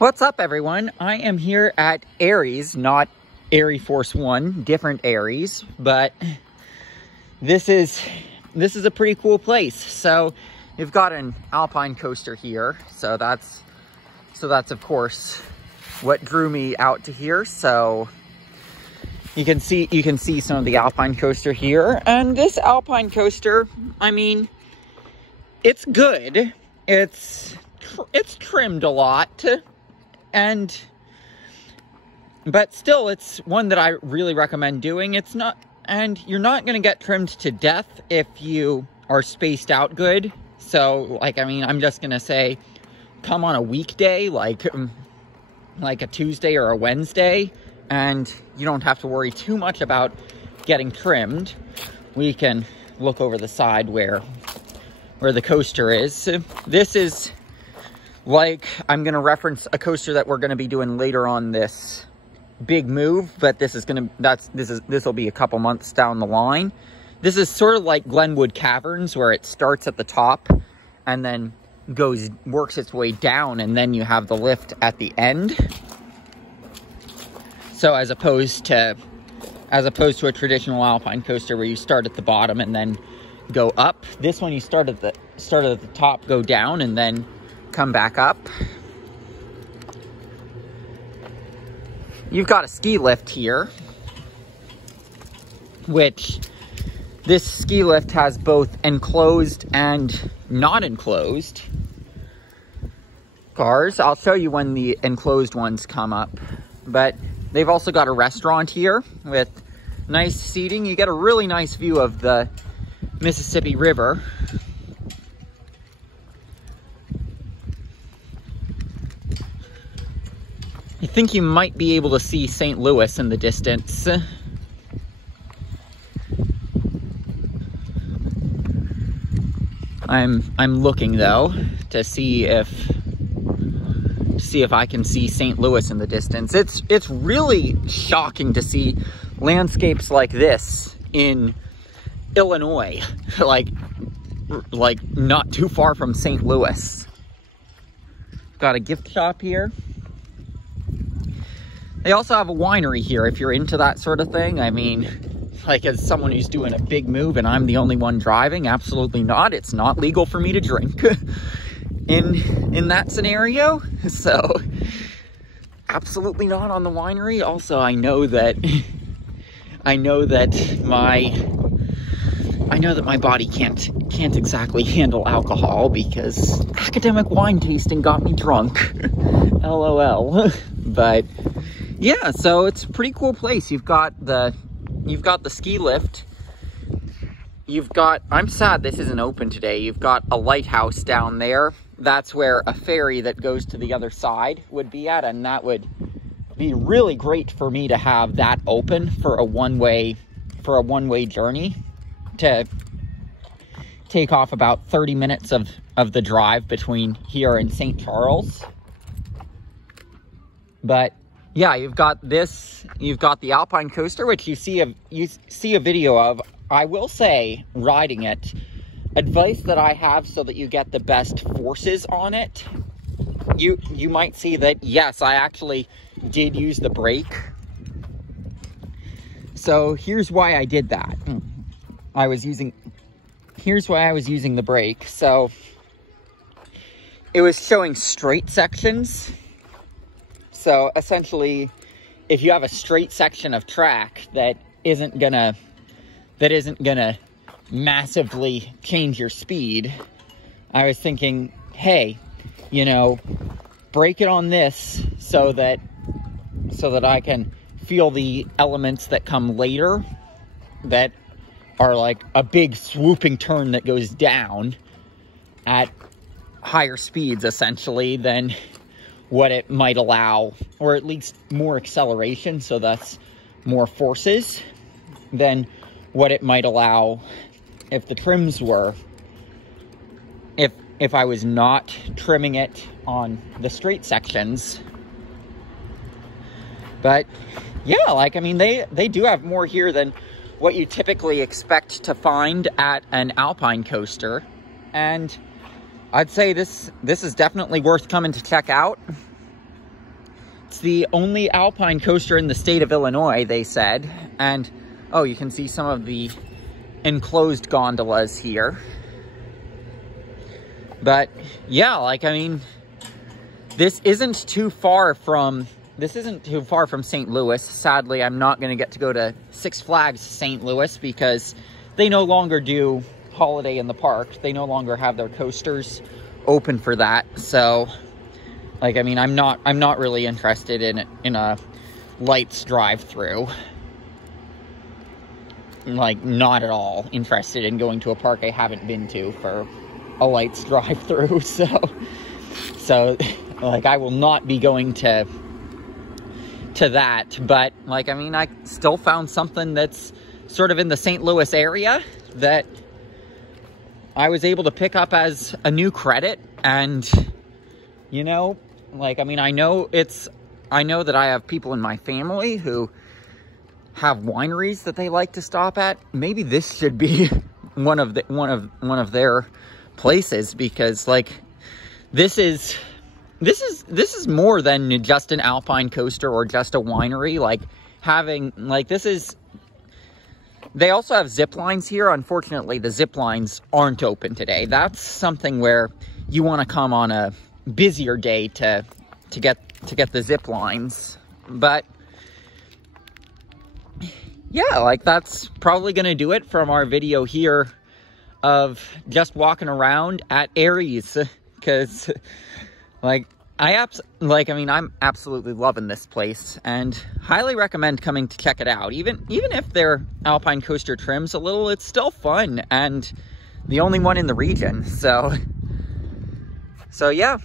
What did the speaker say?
What's up, everyone? I am here at Aerie's, not Aerie Force One, different Aerie's, but this is a pretty cool place. So you've got an alpine coaster here, so that's of course what drew me out to here. So you can see some of the alpine coaster here, and this alpine coaster, I mean, it's good. It's trimmed a lot. But still, it's one that I really recommend doing. And you're not going to get trimmed to death if you are spaced out good. So, like, I mean, I'm just going to say, come on a weekday, like a Tuesday or a Wednesday, and you don't have to worry too much about getting trimmed. We can look over the side where the coaster is. This is, like, I'm going to reference a coaster that we're going to be doing later on this big move, but this will be a couple months down the line. This is sort of like Glenwood Caverns, where it starts at the top and then works its way down, and then you have the lift at the end. So as opposed to a traditional alpine coaster where you start at the bottom and then go up, this one you start at the top, go down, and then come back up. You've got a ski lift here, which this ski lift has both enclosed and not enclosed cars. I'll show you when the enclosed ones come up, but they've also got a restaurant here with nice seating. You get a really nice view of the Mississippi River. I think you might be able to see St. Louis in the distance. I'm looking though to see if I can see St. Louis in the distance. It's really shocking to see landscapes like this in Illinois, like not too far from St. Louis. Got a gift shop here. They also have a winery here if you're into that sort of thing. I mean, like, as someone who's doing a big move and I'm the only one driving, absolutely not. It's not legal for me to drink in that scenario. So, absolutely not on the winery. Also, I know that my body can't exactly handle alcohol, because academic wine tasting got me drunk. LOL. But yeah, so it's a pretty cool place. You've got the ski lift. I'm sad this isn't open today. You've got a lighthouse down there. That's where a ferry that goes to the other side would be at, and that would be really great for me to have that open for a one-way journey, to take off about 30 minutes of the drive between here and St. Charles. But yeah, you've got the alpine coaster, which you see a video of. I will say, riding it, advice that I have so that you get the best forces on it, you might see that, yes, I actually did use the brake. So here's why I did that. Here's why I was using the brake. So it was showing straight sections. So essentially, if you have a straight section of track that isn't gonna massively change your speed, I was thinking, hey, you know, brake it on this so that I can feel the elements that come later that are like a big swooping turn that goes down at higher speeds, essentially, than what it might allow, or at least more acceleration, so that's more forces than what it might allow if the trims were, if I was not trimming it on the straight sections. But yeah, like, I mean, they do have more here than what you typically expect to find at an alpine coaster, and I'd say this is definitely worth coming to check out. It's the only alpine coaster in the state of Illinois, they said. And, oh, you can see some of the enclosed gondolas here. But, yeah, like, I mean, this isn't too far from St. Louis. Sadly, I'm not going to get to go to Six Flags St. Louis because they no longer do Holiday in the Park. They no longer have their coasters open for that. So, like, I mean, I'm not really interested in a Lights drive-through. Like, not at all interested in going to a park I haven't been to for a Lights drive-through. So, like, I will not be going to that. But, like, I mean, I still found something that's sort of in the St. Louis area that I was able to pick up as a new credit. And, you know, like, I mean, I know that I have people in my family who have wineries that they like to stop at. Maybe this should be one of their places, because, like, this is more than just an alpine coaster or just a winery. Like, having, like, they also have zip lines here. Unfortunately, the zip lines aren't open today. That's something where you want to come on a busier day to get the zip lines. But yeah, like, that's probably going to do it from our video here of just walking around at Aerie's, because, like, I'm absolutely loving this place and highly recommend coming to check it out. Even if their alpine coaster trims a little, it's still fun and the only one in the region. So yeah.